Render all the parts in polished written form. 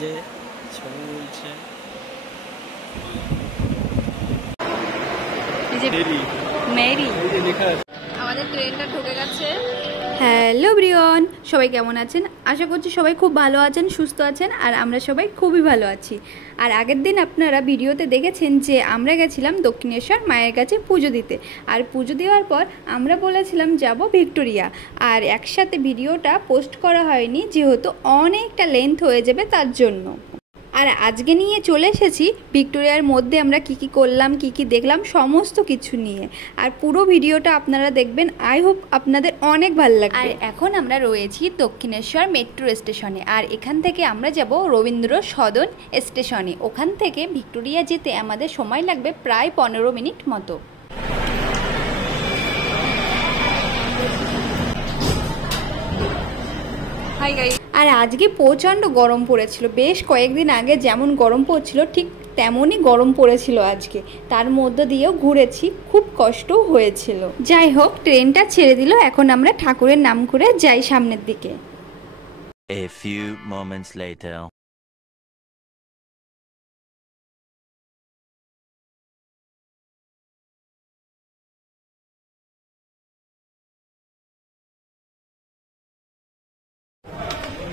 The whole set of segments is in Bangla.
যে ছবি বলছে মেরি আমাদের ট্রেনটা ঢুকে গেছে। হ্যালো এভরিওয়ান, সবাই কেমন আছেন? আশা করছি সবাই খুব ভালো আছেন, সুস্থ আছেন, আর আমরা সবাই খুবই ভালো আছি। আর আগের দিন আপনারা ভিডিওতে দেখেছেন যে আমরা গেছিলাম দক্ষিণেশ্বর মায়ের কাছে পুজো দিতে। আর পুজো দেওয়ার পর আমরা বলেছিলাম যাব ভিক্টোরিয়া, আর একসাথে ভিডিওটা পোস্ট করা হয়নি যেহেতু অনেকটা লেন্থ হয়ে যাবে তার জন্য। আর আজকে নিয়ে চলে এসেছি ভিক্টোরিয়ার মধ্যে আমরা কি কি করলাম, কি কি দেখলাম, সমস্ত কিছু নিয়ে। আর পুরো ভিডিওটা আপনারা দেখবেন, আই হোপ আপনাদের অনেক ভালো লাগবে। আর এখন আমরা রয়েছি দক্ষিণেশ্বর মেট্রো স্টেশনে, আর এখান থেকে আমরা যাব রবীন্দ্র সদন স্টেশনে। ওখান থেকে ভিক্টোরিয়া যেতে আমাদের সময় লাগবে প্রায় 15 মিনিট মতো। আর আজকে প্রচণ্ড গরম পড়েছিল, বেশ কয়েকদিন আগে যেমন গরম পড়ছিল ঠিক তেমনই গরম পড়েছিল আজকে। তার মধ্যে দিয়েও ঘুরেছি, খুব কষ্ট হয়েছিল। যাই হোক, ট্রেনটা ছেড়ে দিল, এখন আমরা ঠাকুরের নাম করে যাই সামনের দিকে। A few moments later.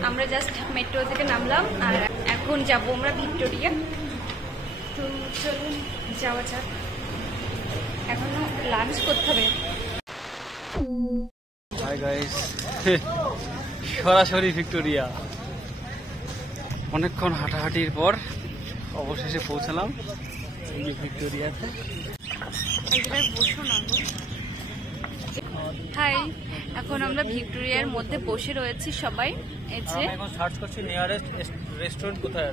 আমরা জাস্ট মেট্রো থেকে নামলাম আর এখন যাব আমরা ভিক্টোরিয়া। তো চলুন যাওয়া যাক, এখনো লাঞ্চ করতে হবে। হাই গাইস, সরাসরি ভিক্টোরিয়া। অনেকক্ষণ হাঁটাহাঁটির পর অবশেষে পৌঁছালাম ভিক্টোরিয়াতে। বসো না। হাই, এখন আমরা ভিক্টোরিয়ার মধ্যে বসে রয়েছি সবাই। এই যে এখন সার্চ করছি নিয়ারেস্ট রেস্টুরেন্ট কোথায়।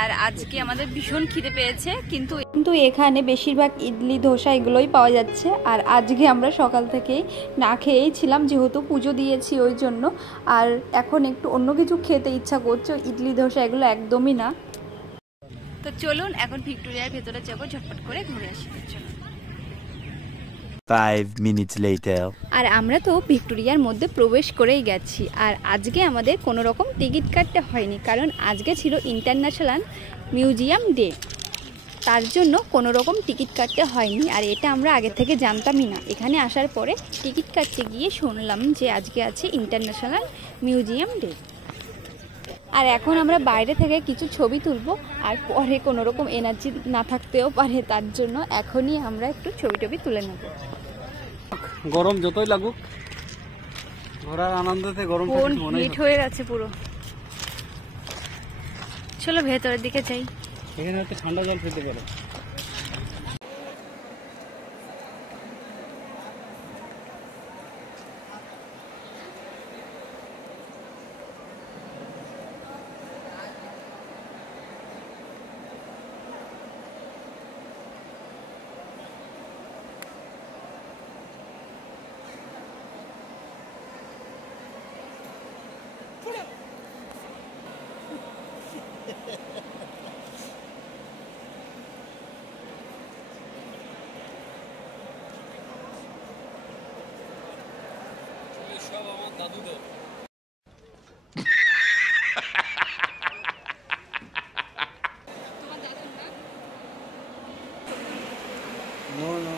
আর আজকে আমাদের ভীষণ খিদে পেয়েছে, কিন্তু এখানে বেশিরভাগ ইডলি ধোসা এগুলোই পাওয়া যাচ্ছে। আর আজকে আমরা সকাল থেকেই না খেয়েই ছিলাম যেহেতু পুজো দিয়েছি ওই জন্য। আর এখন একটু অন্য কিছু খেতে ইচ্ছা করছে, ইডলি ধোসা এগুলো একদমই না। তো চলুন এখন ভিক্টোরিয়ার ভেতরে যাবো, ঝটপট করে ঘুরে আসি। চলুন। 5 minutes later. আর আমরা তো ভিক্টোরিয়ার মধ্যে প্রবেশ করেই গেছি। আর আজকে আমাদের কোনো রকম টিকিট কাটতে হয়নি, কারণ আজকে ছিল ইন্টারন্যাশনাল মিউজিয়াম ডে। তার জন্য কোনো রকম টিকিট কাটতে হয়নি, আর এটা আমরা আগে থেকে জানতামই না। এখানে আসার পরে টিকিট কাটতে গিয়ে শুনলাম যে আজকে আছে ইন্টারন্যাশনাল মিউজিয়াম ডে। আর এখন আমরা বাইরে থেকে কিছু ছবি তুলবো, আর পরে কোনো রকম এনার্জি না থাকতেও পারে, তার জন্য এখনই আমরা একটু ছবি টবি তুলে নেব। গরম যতই লাগুক, ঘোরার আনন্দতে গরম হিট হয়ে গেছে পুরো। চলো ভেতরের দিকে যাই, এখানে হয়তো ঠান্ডা জল খেতে পারে। সব আমার দাদুদের। নো নো,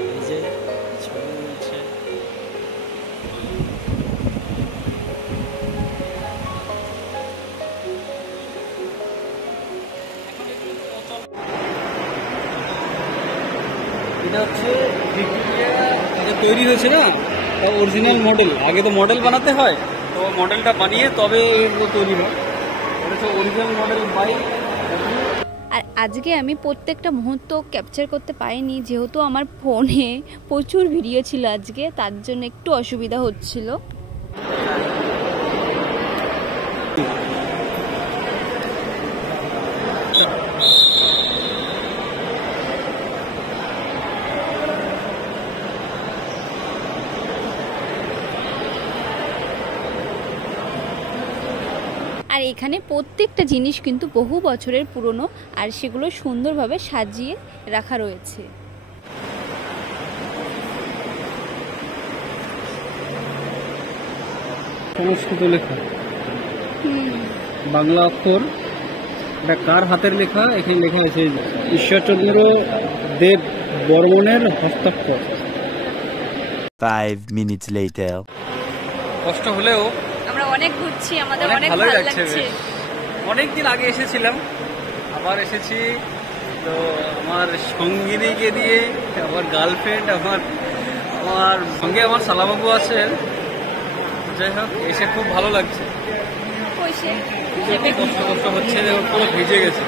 এই যে ছবি বলছে এটা হচ্ছে ভিক্টোরিয়া যে তৈরি হয়েছে না, অরিজিনাল মডেল। আগে তো মডেল বানাতে হয়, তো মডেলটা বানিয়ে তবে এগুলো তৈরি হয়। এটা হচ্ছে অরিজিনাল মডেল বাই। আর আজকে আমি প্রত্যেকটা মুহূর্ত ক্যাপচার করতে পারিনি যেহেতু আমার ফোনে প্রচুর ভিডিও ছিল আজকে, তার জন্য একটু অসুবিধা হচ্ছিল। আর এখানে প্রত্যেকটা জিনিস কিন্তু বহু বছরের পুরনো, আর সেগুলো সুন্দরভাবে সাজিয়ে রাখা রয়েছে। সংস্কৃত লেখা, বাংলা অক্ষর, এটা কার হাতের লেখা? এখানে লেখা আছে ঈশ্বরচন্দ্র দেব বর্মনের হস্তাক্ষর। 5 minutes later. কষ্ট হলেও আমরা অনেক ঘুরছি, আমাদের অনেক অনেক ভালোই ভালো লাগছে লাগছে। বেশ। অনেকদিন আগে এসেছিলাম, আবার এসেছি, তো আমার সঙ্গিনীকে দিয়ে, আমার গার্লফ্রেন্ড, আমার সঙ্গে আমার শালাবাবু আছেন। যাই হোক, এসে খুব ভালো লাগছে। কইছে কষ্ট কষ্ট হচ্ছে, পুরো ভিজে গেছে।